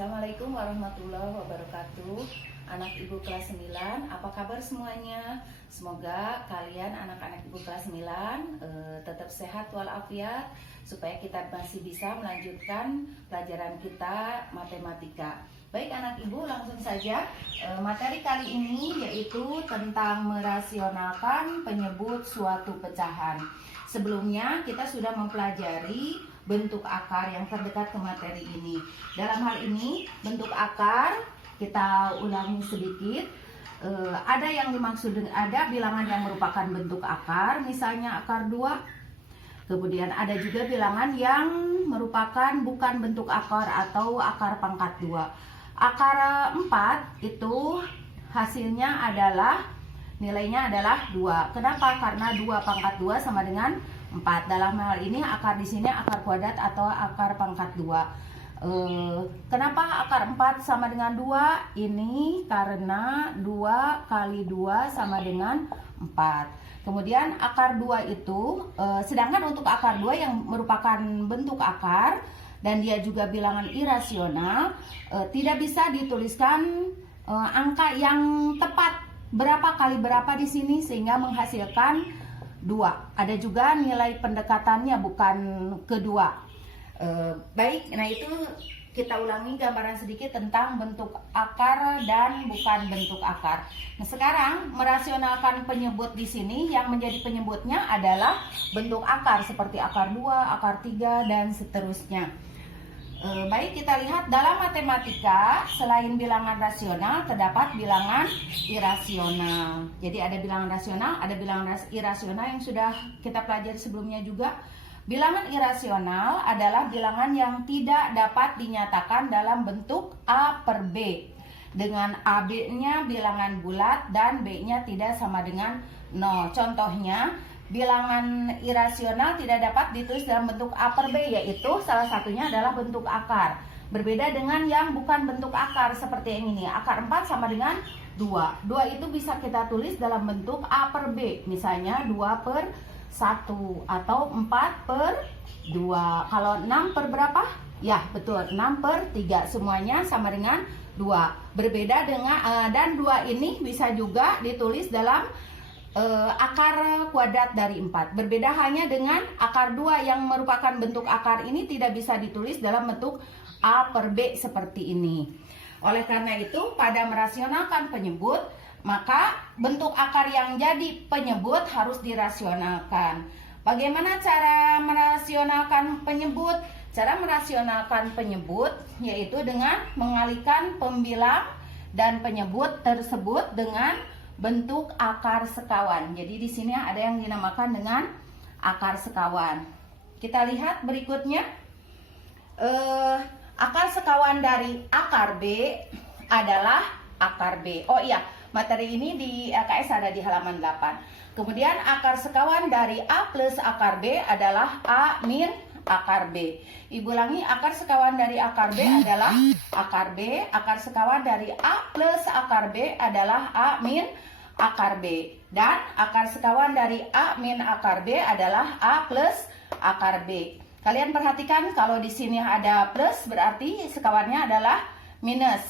Assalamualaikum warahmatullahi wabarakatuh. Anak Ibu kelas 9, apa kabar semuanya? Semoga kalian anak-anak Ibu kelas 9 tetap sehat walafiat, supaya kita masih bisa melanjutkan pelajaran kita matematika. Baik anak Ibu, langsung saja. Materi kali ini yaitu tentang merasionalkan penyebut suatu pecahan. Sebelumnya kita sudah mempelajari bentuk akar yang terdekat ke materi ini. Dalam hal ini bentuk akar kita ulangi sedikit. Ada yang dimaksud, ada bilangan yang merupakan bentuk akar, misalnya akar 2. Kemudian ada juga bilangan yang merupakan bukan bentuk akar atau akar pangkat 2. Akar 4 itu hasilnya adalah nilainya adalah 2. Kenapa? Karena 2 pangkat 2 sama dengan 4. Dalam hal ini akar di sini akar kuadrat atau akar pangkat 2. Kenapa akar 4 sama dengan 2? Ini karena 2 kali 2 sama dengan 4. Kemudian akar 2 itu, sedangkan untuk akar 2 yang merupakan bentuk akar dan dia juga bilangan irasional, tidak bisa dituliskan angka yang tepat berapa kali berapa di sini sehingga menghasilkan 2. Ada juga nilai pendekatannya bukan kedua. Baik, nah itu kita ulangi gambaran sedikit tentang bentuk akar dan bukan bentuk akar. Nah, sekarang merasionalkan penyebut di sini, yang menjadi penyebutnya adalah bentuk akar seperti akar 2, akar 3 dan seterusnya. Baik, kita lihat dalam matematika selain bilangan rasional terdapat bilangan irasional. Jadi ada bilangan rasional, ada bilangan irasional yang sudah kita pelajari sebelumnya juga. Bilangan irasional adalah bilangan yang tidak dapat dinyatakan dalam bentuk A per B, dengan AB-nya bilangan bulat dan B-nya tidak sama dengan 0. Contohnya, bilangan irasional tidak dapat ditulis dalam bentuk A per B, yaitu salah satunya adalah bentuk akar. Berbeda dengan yang bukan bentuk akar seperti yang ini. Akar 4 sama dengan 2. 2 itu bisa kita tulis dalam bentuk A per B. Misalnya 2 per 1 atau 4 per 2. Kalau 6 per berapa? Ya betul, 6 per 3. Semuanya sama dengan 2. Berbeda dengan dan 2 ini bisa juga ditulis dalam akar kuadrat dari 4. Berbeda hanya dengan akar 2 yang merupakan bentuk akar ini tidak bisa ditulis dalam bentuk A per B seperti ini. Oleh karena itu, pada merasionalkan penyebut, maka bentuk akar yang jadi penyebut harus dirasionalkan. Bagaimana cara merasionalkan penyebut? Cara merasionalkan penyebut yaitu dengan mengalihkan pembilang dan penyebut tersebut dengan bentuk akar sekawan. Jadi di sini ada yang dinamakan dengan akar sekawan. Kita lihat berikutnya. Akar sekawan dari akar B adalah akar B. Oh iya, materi ini di LKS ada di halaman 8. Kemudian akar sekawan dari A plus akar B adalah A min akar B. Ibu ulangi, akar sekawan dari akar B adalah akar B. Akar sekawan dari A plus akar B adalah A min akar B. Dan akar sekawan dari A min akar B adalah A plus akar B. Kalian perhatikan kalau di sini ada plus berarti sekawannya adalah minus.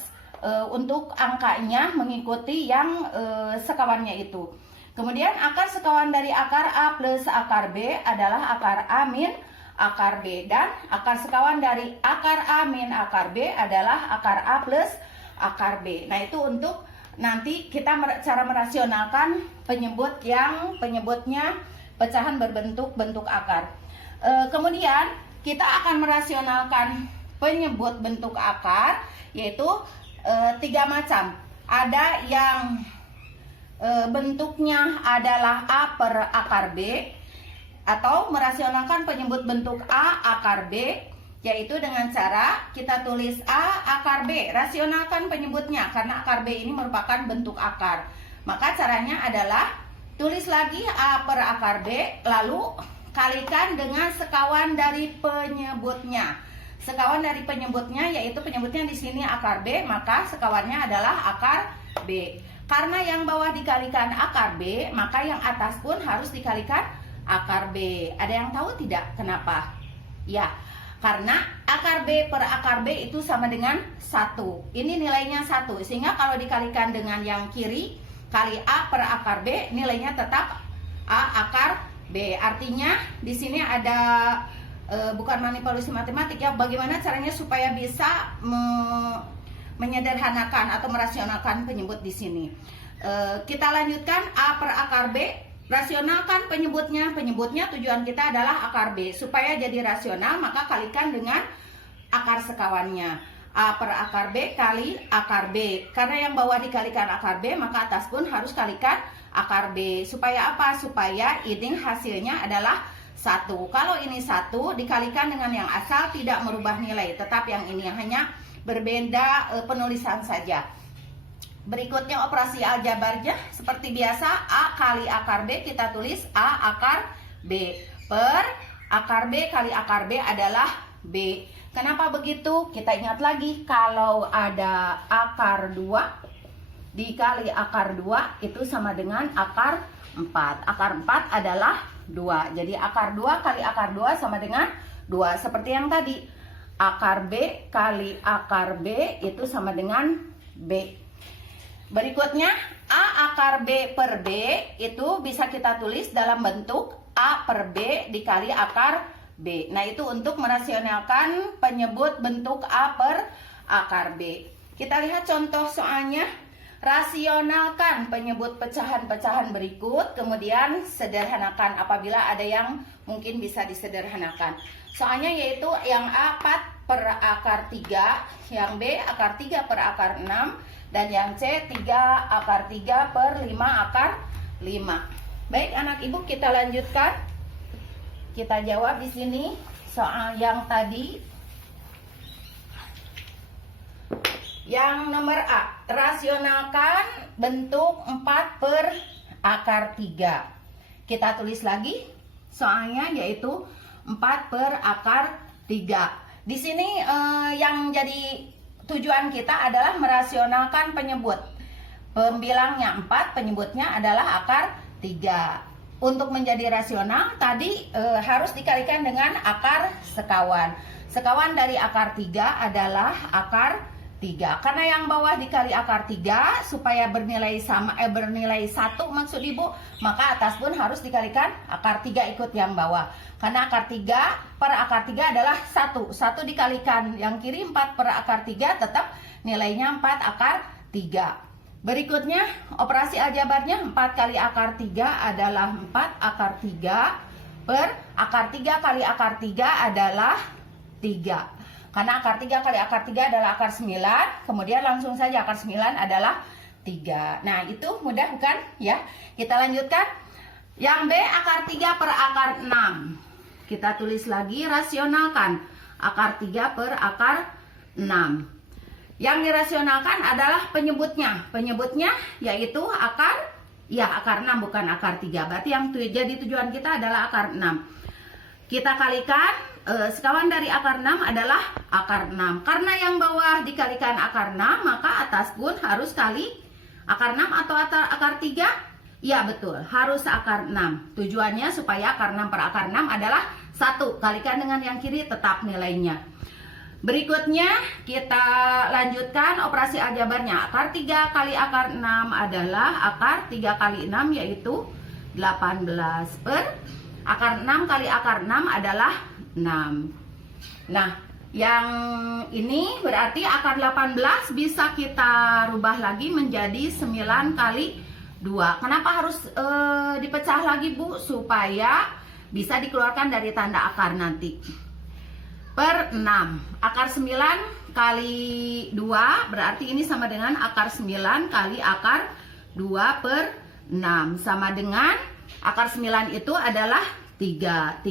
Untuk angkanya mengikuti yang sekawannya itu. Kemudian akar sekawan dari akar A plus akar B adalah akar A min akar B. Dan akar sekawan dari akar A min akar B adalah akar A plus akar B. Nah itu untuk nanti kita cara merasionalkan penyebut yang penyebutnya pecahan berbentuk bentuk akar. Kemudian kita akan merasionalkan penyebut bentuk akar yaitu 3 macam. Ada yang bentuknya adalah A per akar B, atau merasionalkan penyebut bentuk A akar B, yaitu dengan cara kita tulis A akar B, rasionalkan penyebutnya karena akar B ini merupakan bentuk akar. Maka caranya adalah tulis lagi A per akar B, lalu kalikan dengan sekawan dari penyebutnya. Sekawan dari penyebutnya yaitu penyebutnya di sini akar B, maka sekawannya adalah akar B. Karena yang bawah dikalikan akar B, maka yang atas pun harus dikalikan akar B. Ada yang tahu tidak kenapa? Ya, Karena akar B per akar B itu sama dengan 1. Ini nilainya 1. Sehingga kalau dikalikan dengan yang kiri, kali A per akar B, nilainya tetap A akar B. Artinya di sini ada bukan manipulasi matematik ya. Bagaimana caranya supaya bisa menyederhanakan atau merasionalkan penyebut di sini. Kita lanjutkan A per akar B. Rasionalkan penyebutnya. Penyebutnya tujuan kita adalah akar B. Supaya jadi rasional maka kalikan dengan akar sekawannya. A per akar B kali akar B. Karena yang bawah dikalikan akar B, maka atas pun harus kalikan akar B. Supaya apa? Supaya ini hasilnya adalah 1. Kalau ini 1 dikalikan dengan yang asal tidak merubah nilai. Tetap yang ini hanya berbeda penulisan saja. Berikutnya operasi aljabarnya seperti biasa, A kali akar B kita tulis A akar B per akar B kali akar B adalah B. Kenapa begitu? Kita ingat lagi, kalau ada akar 2 dikali akar 2 itu sama dengan akar 4. Akar 4 adalah 2. Jadi akar 2 kali akar 2 sama dengan 2. Seperti yang tadi, akar B kali akar B itu sama dengan B. Berikutnya, A akar B per B itu bisa kita tulis dalam bentuk A per B dikali akar B. Nah, itu untuk merasionalkan penyebut bentuk A per akar B. Kita lihat contoh soalnya. Rasionalkan penyebut pecahan-pecahan berikut, kemudian sederhanakan apabila ada yang mungkin bisa disederhanakan. Soalnya yaitu yang A 4 per akar 3, yang B akar 3 per akar 6, dan yang C 3 akar 3 per 5 akar 5. Baik anak ibu, kita lanjutkan. Kita jawab di sini soal yang tadi. Yang nomor A, rasionalkan bentuk 4 per akar 3. Kita tulis lagi soalnya yaitu 4 per akar 3. Di sini yang jadi tujuan kita adalah merasionalkan penyebut. Pembilangnya 4, penyebutnya adalah akar 3. Untuk menjadi rasional tadi harus dikalikan dengan akar sekawan. Sekawan dari akar 3 adalah akar 3. Karena yang bawah dikali akar 3 supaya bernilai sama bernilai 1 maksud ibu, maka atas pun harus dikalikan akar 3 ikut yang bawah. Karena akar 3 per akar 3 adalah 1. 1 dikalikan yang kiri 4 per akar 3 tetap nilainya 4 akar 3. Berikutnya operasi aljabarnya 4 kali akar 3 adalah 4 akar 3 per akar 3 kali akar 3 adalah 3. Karena akar 3 kali akar 3 adalah akar 9, kemudian langsung saja akar 9 adalah 3. Nah, itu mudah bukan? Ya. Kita lanjutkan. Yang B akar 3 per akar 6. Kita tulis lagi, rasionalkan akar 3 per akar 6. Yang dirasionalkan adalah penyebutnya. Penyebutnya yaitu akar 6 bukan akar 3. Berarti yang jadi tujuan kita adalah akar 6. Kita kalikan sekawan dari akar 6 adalah akar 6. Karena yang bawah dikalikan akar 6, maka atas pun harus kali akar 6 atau akar 3? Ya betul, harus akar 6. Tujuannya supaya akar 6 per akar 6 adalah 1. Kalikan dengan yang kiri tetap nilainya. Berikutnya kita lanjutkan operasi aljabarnya. Akar 3 kali akar 6 adalah akar 3 kali 6 yaitu 18 per akar 6 kali akar 6 adalah 6. Nah, yang ini berarti akar 18 bisa kita rubah lagi menjadi 9 kali 2. Kenapa harus dipecah lagi, Bu? Supaya bisa dikeluarkan dari tanda akar nanti. Per 6. Akar 9 kali 2 berarti ini sama dengan akar 9 kali akar 2 per 6. Sama dengan akar 9 itu adalah 3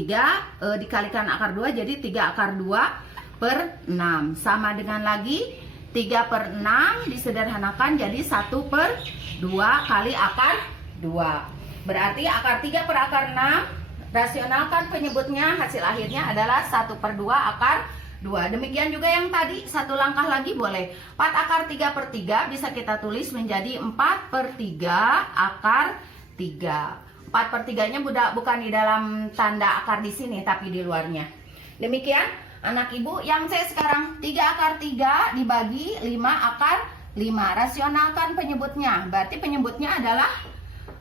dikalikan akar 2 jadi 3 akar 2 per 6. Sama dengan lagi 3 per 6 disederhanakan jadi 1 per 2 kali akar 2. Berarti akar 3 per akar 6 rasionalkan penyebutnya, hasil akhirnya adalah 1 per 2 akar 2. Demikian juga yang tadi, satu langkah lagi boleh. 4 akar 3 per 3 bisa kita tulis menjadi 4 per 3 akar 3. 4 per 3 nya bukan di dalam tanda akar di sini tapi di luarnya. Demikian Anak ibu, yang C sekarang 3 akar 3 dibagi 5 akar 5. Rasionalkan penyebutnya. Berarti penyebutnya adalah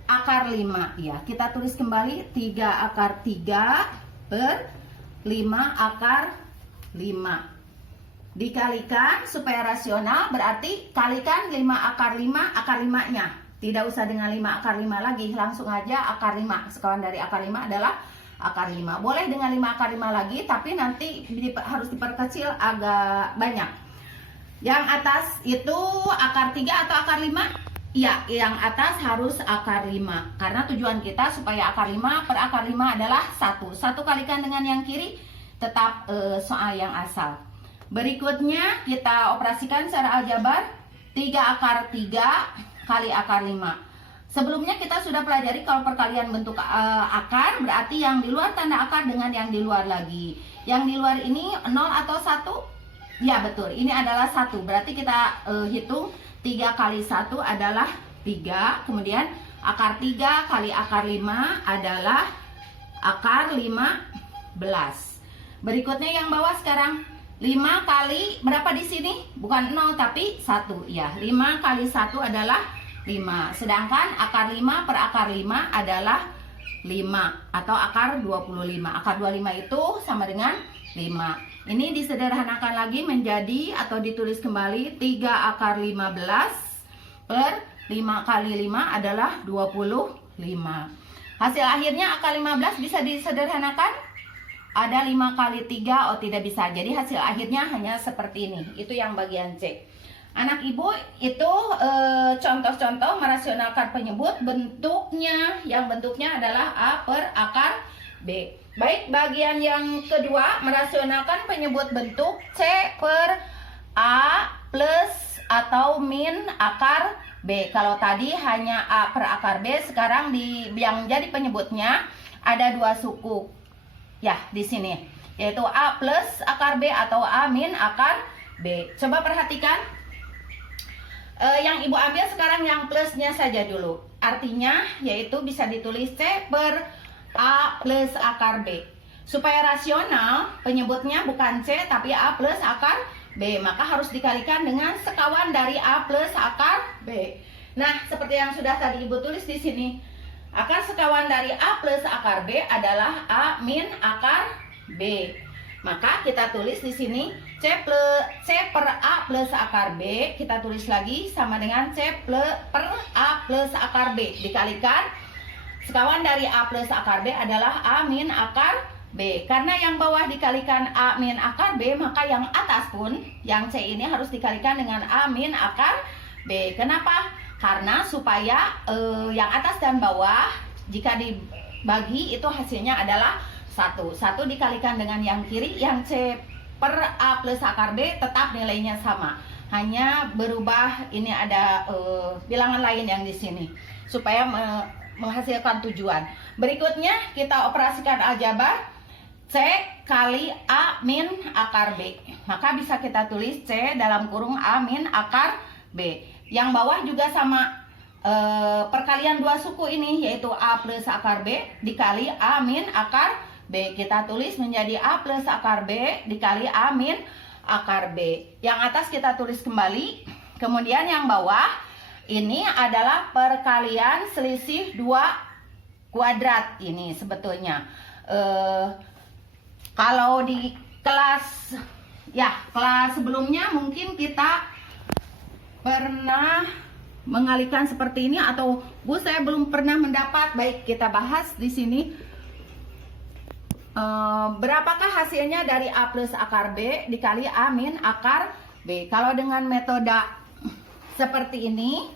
akar 5. Ya, kita tulis kembali 3 akar 3 per 5 akar 5. Dikalikan supaya rasional, berarti kalikan 5 akar 5 akar 5-nya. Tidak usah dengan 5 akar 5 lagi, langsung aja akar 5. Sekawan dari akar 5 adalah akar 5. Boleh dengan 5 akar 5 lagi, tapi nanti harus diperkecil agak banyak. Yang atas itu akar 3 atau akar 5? Ya, yang atas harus akar 5. Karena tujuan kita supaya akar 5 per akar 5 adalah 1. 1 kalikan dengan yang kiri, tetap soal yang asal. Berikutnya kita operasikan secara aljabar. 3 akar 3 kali akar 5. Sebelumnya kita sudah pelajari kalau perkalian bentuk akar, berarti yang di luar tanda akar dengan yang di luar lagi. Yang di luar ini 0 atau 1? Ya betul, ini adalah 1. Berarti kita hitung 3 kali 1 adalah 3. Kemudian akar 3 kali akar 5 adalah akar 15. Berikutnya yang bawah sekarang 5 kali berapa di sini? Bukan 0 tapi 1. Ya, 5 kali 1 adalah 5. Sedangkan akar 5 per akar 5 adalah 5 atau akar 25. Akar 25 itu sama dengan 5. Ini disederhanakan lagi menjadi atau ditulis kembali 3 akar 15 per 5 kali 5 adalah 25. Hasil akhirnya akar 15 bisa disederhanakan? Ada 5 kali 3, oh tidak bisa. Jadi hasil akhirnya hanya seperti ini. Itu yang bagian C. Anak ibu, itu contoh-contoh merasionalkan penyebut bentuknya. Yang bentuknya adalah A per akar B. Baik, bagian yang kedua, merasionalkan penyebut bentuk C per A plus atau min akar B. Kalau tadi hanya A per akar B, sekarang yang jadi penyebutnya ada 2 suku. Ya, di sini. Yaitu A plus akar B atau A min akar B. Coba perhatikan. Yang ibu ambil sekarang yang plusnya saja dulu. Artinya yaitu bisa ditulis C per A plus akar B. Supaya rasional penyebutnya bukan C tapi A plus akar B. Maka harus dikalikan dengan sekawan dari A plus akar B. Nah, seperti yang sudah tadi ibu tulis di sini. Akar sekawan dari A plus akar B adalah A min akar B. Maka kita tulis di sini C per A plus akar B, kita tulis lagi sama dengan C per A plus akar B. Dikalikan sekawan dari A plus akar B adalah A min akar B. Karena yang bawah dikalikan A min akar B, maka yang atas pun, yang C ini harus dikalikan dengan A min akar B. Kenapa? Karena supaya yang atas dan bawah jika dibagi itu hasilnya adalah 1 dikalikan dengan yang kiri, yang C per A plus akar B tetap nilainya sama. Hanya berubah, ini ada bilangan lain yang di sini supaya menghasilkan tujuan. Berikutnya kita operasikan aljabar. C kali A min akar B. Maka bisa kita tulis C dalam kurung A min akar B. Yang bawah juga sama. Perkalian 2 suku ini yaitu A plus akar B dikali A min akar B. Kita tulis menjadi A plus akar B dikali A min akar B. Yang atas kita tulis kembali. Kemudian yang bawah ini adalah perkalian selisih 2 kuadrat ini sebetulnya. Kalau di kelas sebelumnya mungkin kita pernah mengalihkan seperti ini, atau Bu saya belum pernah mendapat. Baik, kita bahas di sini. Berapakah hasilnya dari A plus akar B dikali A min akar B? Kalau dengan metode seperti ini,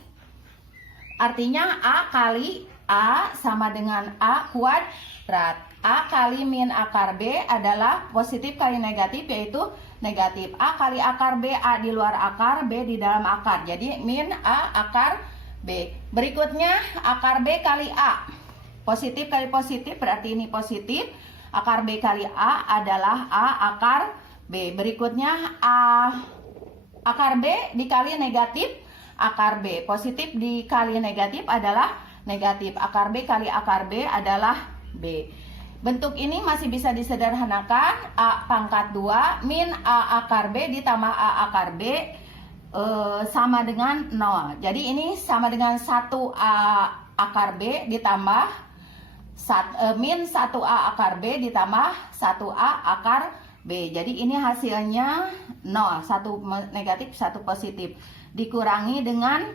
artinya A kali A sama dengan A kuadrat. A kali min akar B adalah positif kali negatif, yaitu negatif. A kali akar B, A di luar akar, B di dalam akar. Jadi min A akar B. Berikutnya akar B kali A. Positif kali positif berarti ini positif. Akar B kali A adalah A akar B. Berikutnya A akar B dikali negatif akar B. Positif dikali negatif adalah negatif. Akar B kali akar B adalah B. Bentuk ini masih bisa disederhanakan. A pangkat 2 min A akar B ditambah A akar B sama dengan 0. Jadi ini sama dengan 1A akar B ditambah min 1A akar B ditambah 1A akar B. Jadi ini hasilnya 0. 1 negatif, 1 positif. Dikurangi dengan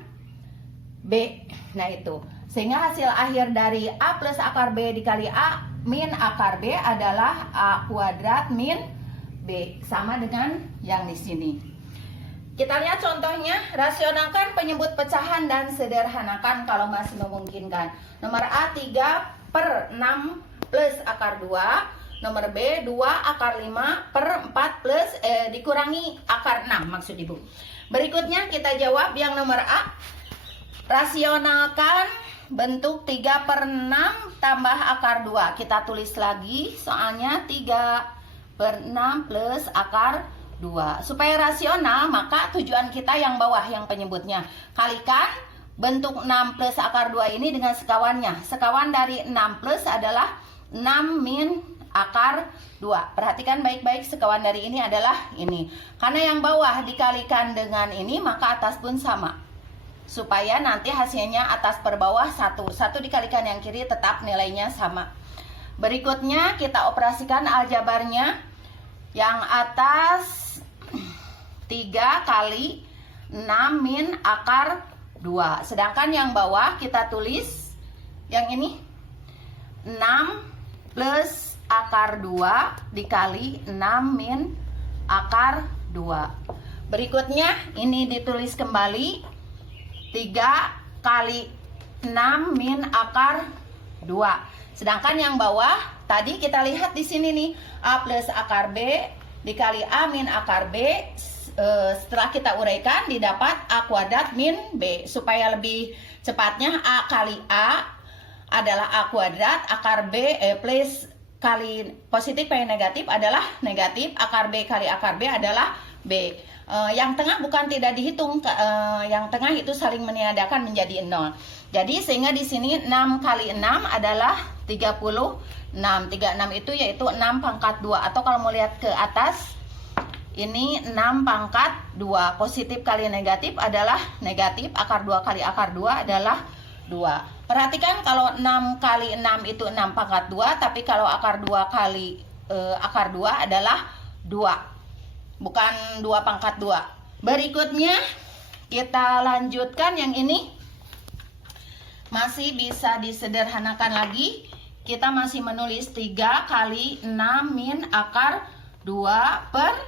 B. Nah itu. Sehingga hasil akhir dari A plus akar B dikali A min akar B adalah A kuadrat min B, sama dengan yang di sini. Kita lihat contohnya, rasionalkan penyebut pecahan dan sederhanakan kalau masih memungkinkan. Nomor A 3/6 plus akar 2, nomor B 2 akar 5 per 4 plus dikurangi akar 6 maksud Ibu. Berikutnya kita jawab yang nomor A. Rasionalkan bentuk 3/6 tambah akar 2. Kita tulis lagi soalnya 3/6 plus akar 2. Supaya rasional maka tujuan kita yang bawah yang penyebutnya. Kalikan bentuk 6 plus akar 2 ini dengan sekawannya. Sekawan dari 6 plus adalah 6 min akar 2. Perhatikan baik-baik, sekawan dari ini adalah ini. Karena yang bawah dikalikan dengan ini maka atas pun sama. Supaya nanti hasilnya atas per bawah 1 dikalikan yang kiri tetap nilainya sama. Berikutnya kita operasikan aljabarnya. Yang atas 3 kali 6 min akar 2. Sedangkan yang bawah kita tulis yang ini 6 plus akar 2 dikali 6 min akar 2. Berikutnya ini ditulis kembali 3 kali 6 min akar 2. Sedangkan yang bawah tadi kita lihat di sini nih, A plus akar B dikali A min akar B. Setelah kita uraikan didapat A kuadrat min B. Supaya lebih cepatnya A kali A adalah A kuadrat, akar B plus kali positif kali negatif adalah negatif, akar B kali akar B adalah B. Yang tengah bukan tidak dihitung, yang tengah itu saling meniadakan menjadi 0. Jadi sehingga di sini 6 kali 6 adalah 36. 36 itu yaitu 6 pangkat 2. Atau kalau mau lihat ke atas, ini 6 pangkat 2. Positif kali negatif adalah negatif, akar 2 kali akar 2 adalah 2. Perhatikan kalau 6 kali 6 itu 6 pangkat 2, tapi kalau akar 2 kali akar 2 adalah 2. Bukan 2 pangkat 2. Berikutnya kita lanjutkan yang ini. Masih bisa disederhanakan lagi. Kita masih menulis 3 kali 6 min akar 2 per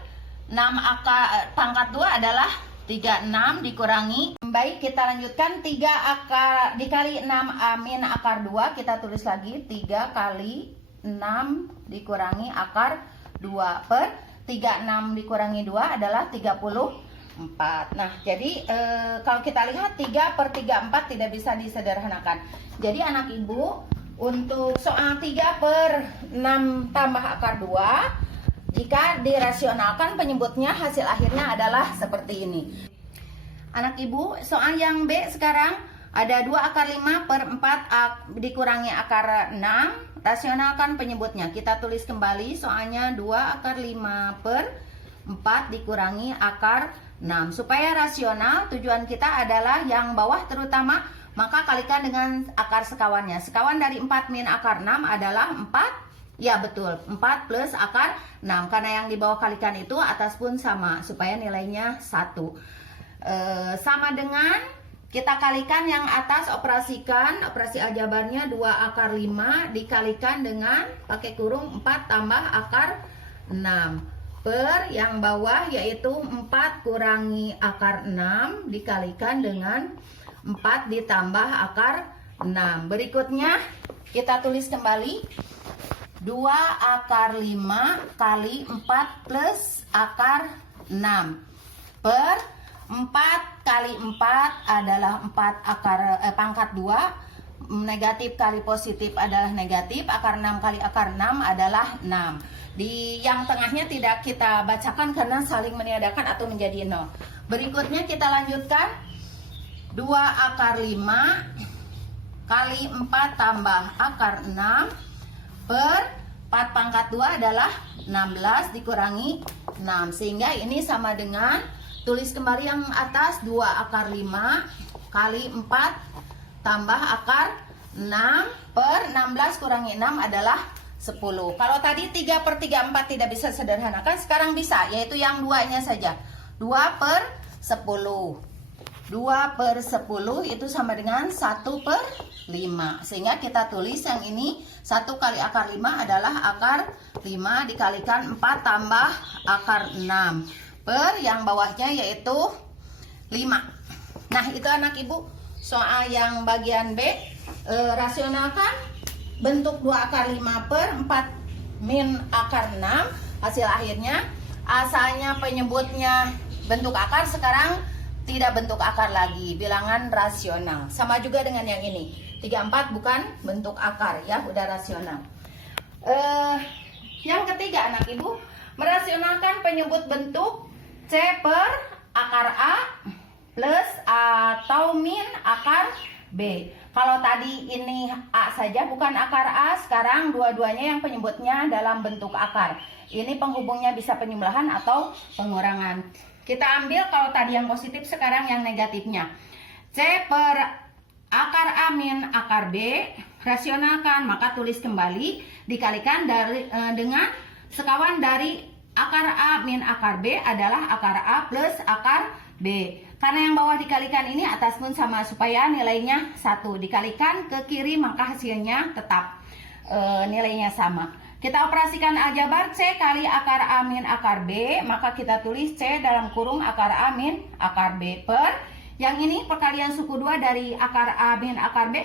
6 akar pangkat 2 adalah 36 dikurangi. Baik, kita lanjutkan 3 akar dikali 6 min akar 2. Kita tulis lagi 3 kali 6 dikurangi akar 2 per 36 dikurangi 2 adalah 34. Nah, jadi kalau kita lihat 3/34 tidak bisa disederhanakan. Jadi anak ibu, untuk soal 3/6 tambah akar 2, jika dirasionalkan penyebutnya hasil akhirnya adalah seperti ini. Anak ibu, soal yang B sekarang ada 2 akar 5 per 4 dikurangi akar 6. Rasionalkan penyebutnya. Kita tulis kembali soalnya 2 akar 5 per 4 dikurangi akar 6. Supaya rasional, tujuan kita adalah yang bawah terutama, maka kalikan dengan akar sekawannya. Sekawan dari 4 min akar 6 adalah 4. Ya betul, 4 plus akar 6. Karena yang di bawah kalikan itu atas pun sama, supaya nilainya 1. Sama dengan kita kalikan yang atas, operasikan, operasi aljabarnya 2 akar 5 dikalikan dengan pakai kurung 4 tambah akar 6 per yang bawah yaitu 4 kurangi akar 6 dikalikan dengan 4 ditambah akar 6. Berikutnya kita tulis kembali 2 akar 5 kali 4 plus akar 6 per 4 kali 4 adalah 4 akar pangkat 2. Negatif kali positif adalah negatif. Akar 6 kali akar 6 adalah 6. Di yang tengahnya tidak kita bacakan karena saling meniadakan atau menjadi 0. Berikutnya kita lanjutkan 2 akar 5 kali 4 tambah akar 6 per 4 pangkat 2 adalah 16 dikurangi 6. Sehingga ini sama dengan, tulis kembali yang atas, 2 akar 5 kali 4 tambah akar 6 per 16 kurangi 6 adalah 10. Kalau tadi 3/3/4 tidak bisa sederhanakan, sekarang bisa, yaitu yang 2-nya saja. 2 per 10. 2 per 10 itu sama dengan 1/5. Sehingga kita tulis yang ini 1 kali akar 5 adalah akar 5 dikalikan 4 tambah akar 6 per yang bawahnya yaitu 5. Nah, itu anak ibu soal yang bagian B. Rasionalkan bentuk 2 akar 5 per 4 min akar 6. Hasil akhirnya, asalnya penyebutnya bentuk akar, sekarang tidak bentuk akar lagi, bilangan rasional. Sama juga dengan yang ini, 34 bukan bentuk akar ya, udah rasional. Yang ketiga anak ibu, merasionalkan penyebut bentuk C per akar A plus atau min akar B. Kalau tadi ini A saja bukan akar A, sekarang dua-duanya yang penyebutnya dalam bentuk akar. Ini penghubungnya bisa penjumlahan atau pengurangan. Kita ambil kalau tadi yang positif, sekarang yang negatifnya. C per akar A min akar B, rasionalkan, maka tulis kembali, dikalikan dengan sekawan dari akar A min akar B adalah akar A plus akar B. Karena yang bawah dikalikan ini, atas pun sama, supaya nilainya 1. Dikalikan ke kiri, maka hasilnya tetap nilainya sama. Kita operasikan aljabar, C kali akar A min akar B, maka kita tulis C dalam kurung akar A min akar B per, yang ini perkalian suku 2 dari akar A min akar B,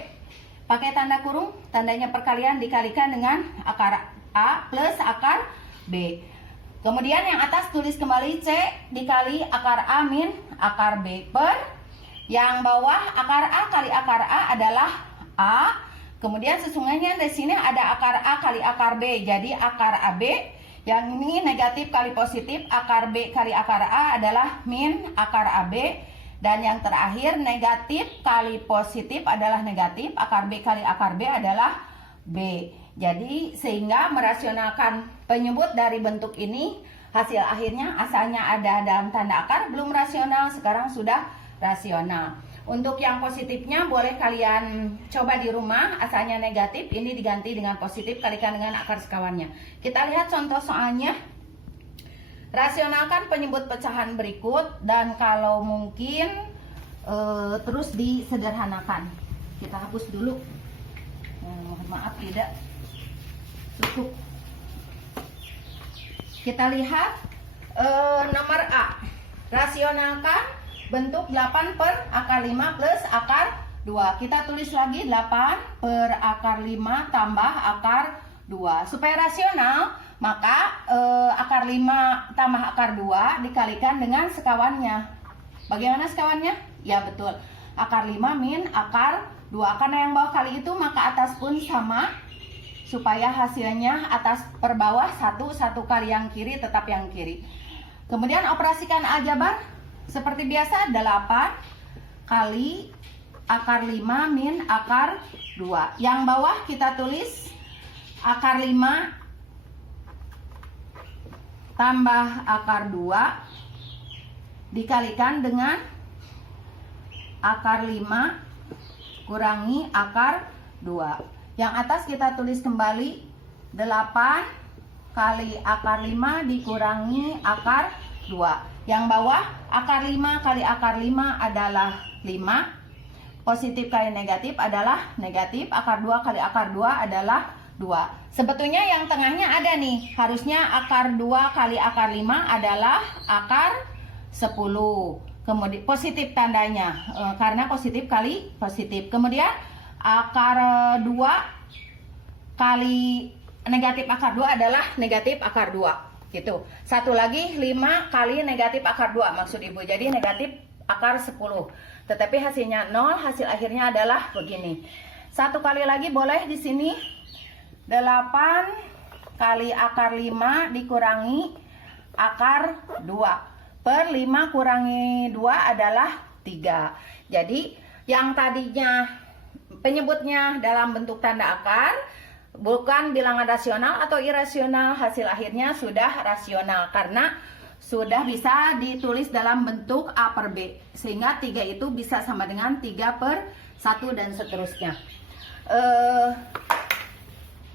pakai tanda kurung, tandanya perkalian dikalikan dengan akar A plus akar B. Kemudian yang atas tulis kembali C dikali akar A min akar B per, yang bawah akar A kali akar A adalah A. Kemudian sesungguhnya di sini ada akar A kali akar B, jadi akar AB. Yang ini negatif kali positif, akar B kali akar A adalah min akar AB. Dan yang terakhir negatif kali positif adalah negatif, akar B kali akar B adalah B. Jadi sehingga merasionalkan penyebut dari bentuk ini, hasil akhirnya asalnya ada dalam tanda akar, belum rasional, sekarang sudah rasional. Untuk yang positifnya boleh kalian coba di rumah, asalnya negatif, ini diganti dengan positif, kalikan dengan akar sekawannya. Kita lihat contoh soalnya. Rasionalkan penyebut pecahan berikut, dan kalau mungkin terus disederhanakan. Kita hapus dulu. Mohon maaf tidak cukup. Kita lihat nomor A. Rasionalkan bentuk 8 per akar 5 plus akar 2. Kita tulis lagi 8 per akar 5 tambah akar 2. Supaya rasional, maka akar 5 tambah akar 2 dikalikan dengan sekawannya. Bagaimana sekawannya? Ya betul, akar 5 min akar 2. Karena yang bawah kali itu, maka atas pun sama, supaya hasilnya atas per bawah 1 kali yang kiri tetap yang kiri. Kemudian operasikan aljabar seperti biasa, 8 kali akar 5 min akar 2. Yang bawah kita tulis akar 5 tambah akar 2 dikalikan dengan akar 5 kurangi akar 2. Yang atas kita tulis kembali 8 kali akar 5 dikurangi akar 2. Yang bawah akar 5 kali akar 5 adalah 5. Positif kali negatif adalah negatif. Akar 2 kali akar 2 adalah 2. Sebetulnya yang tengahnya ada nih. Harusnya akar 2 kali akar 5 adalah akar 10. Kemudian positif tandanya, karena positif kali positif. Kemudian akar 2 kali negatif akar 2 adalah negatif akar 2. Gitu. Satu lagi 5 kali negatif akar 2 maksud ibu. Jadi negatif akar 10. Tetapi hasilnya 0, hasil akhirnya adalah begini. Satu kali lagi boleh di sini. 8 kali akar 5 dikurangi akar 2 per 5 kurangi 2 adalah 3. Jadi yang tadinya penyebutnya dalam bentuk tanda akar, bukan bilangan rasional atau irasional, hasil akhirnya sudah rasional karena sudah bisa ditulis dalam bentuk A per B, sehingga 3 itu bisa sama dengan 3 per 1 dan seterusnya.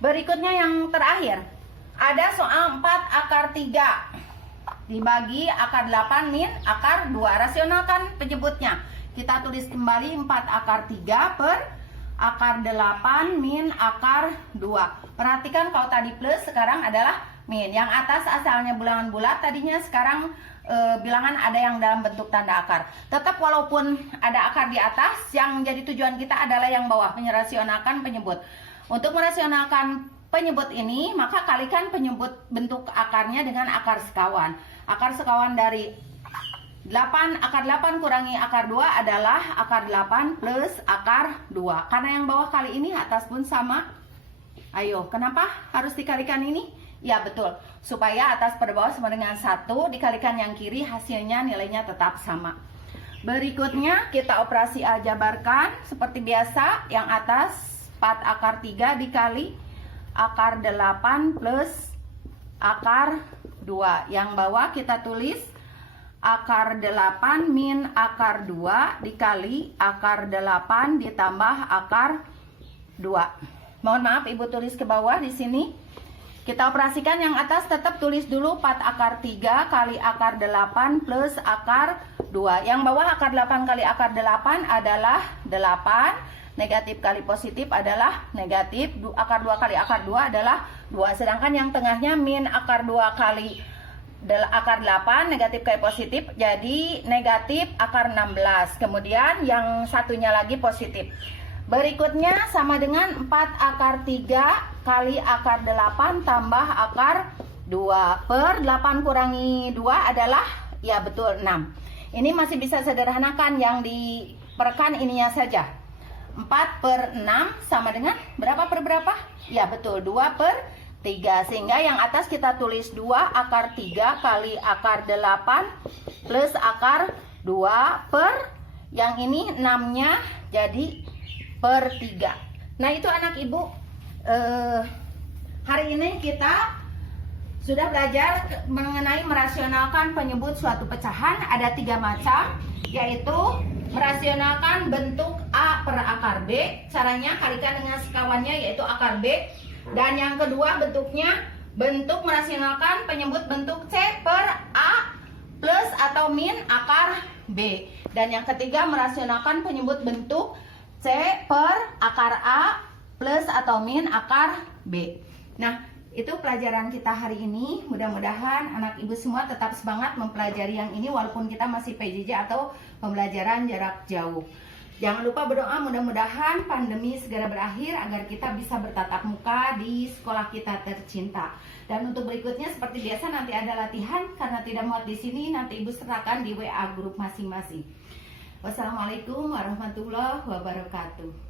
Berikutnya yang terakhir, ada soal 4 akar 3 dibagi akar 8 min akar 2. Rasionalkan penyebutnya. Kita tulis kembali 4 akar 3 per akar 8 min akar 2. Perhatikan kalau tadi plus sekarang adalah min. Yang atas asalnya bilangan bulat, tadinya sekarang bilangan ada yang dalam bentuk tanda akar. Tetap walaupun ada akar di atas, yang jadi tujuan kita adalah yang bawah, menyerasionalkan penyebut. Untuk merasionalkan penyebut ini, maka kalikan penyebut bentuk akarnya dengan akar sekawan. Akar sekawan dari 8, akar 8 kurangi akar 2 adalah akar 8 plus akar 2. Karena yang bawah kali ini, atas pun sama. Ayo, kenapa harus dikalikan ini? Ya betul, supaya atas per bawah sama dengan 1, dikalikan yang kiri, hasilnya nilainya tetap sama. Berikutnya kita operasi aljabarkan seperti biasa. Yang atas 4 akar 3 dikali akar 8 plus akar 2. Yang bawah kita tulis akar 8 min akar 2 dikali akar 8 ditambah akar 2. Mohon maaf Ibu tulis ke bawah di sini. Kita operasikan yang atas, tetap tulis dulu 4 akar 3 kali akar 8 plus akar 2. Yang bawah akar 8 kali akar 8 adalah 8. Negatif kali positif adalah negatif. Akar 2 kali akar 2 adalah 2. Sedangkan yang tengahnya min akar 2 kali akar 8, negatif kali positif, jadi negatif akar 16. Kemudian yang satunya lagi positif. Berikutnya sama dengan 4 akar 3 kali akar 8 tambah akar 2 per 8 kurangi 2 adalah, ya betul, 6. Ini masih bisa sederhanakan, yang diperkan ininya saja. 4 per 6 sama dengan berapa per berapa? Ya betul, 2 per 3. Sehingga yang atas kita tulis 2 akar 3 kali akar 8 plus akar 2 per, yang ini 6-nya jadi per 3. Nah itu anak ibu, hari ini kita sudah belajar mengenai merasionalkan penyebut suatu pecahan. Ada 3 macam, yaitu merasionalkan bentuk A per akar B. Caranya kalikan dengan sekawannya, yaitu akar B. Dan yang kedua bentuknya, bentuk merasionalkan penyebut bentuk C per A plus atau min akar B. Dan yang ketiga merasionalkan penyebut bentuk C per akar A plus atau min akar B. Nah, itu pelajaran kita hari ini. Mudah-mudahan anak ibu semua tetap semangat mempelajari yang ini walaupun kita masih PJJ atau pembelajaran jarak jauh. Jangan lupa berdoa mudah-mudahan pandemi segera berakhir agar kita bisa bertatap muka di sekolah kita tercinta. Dan untuk berikutnya seperti biasa nanti ada latihan, karena tidak muat di sini nanti ibu sertakan di WA grup masing-masing. Wassalamualaikum warahmatullahi wabarakatuh.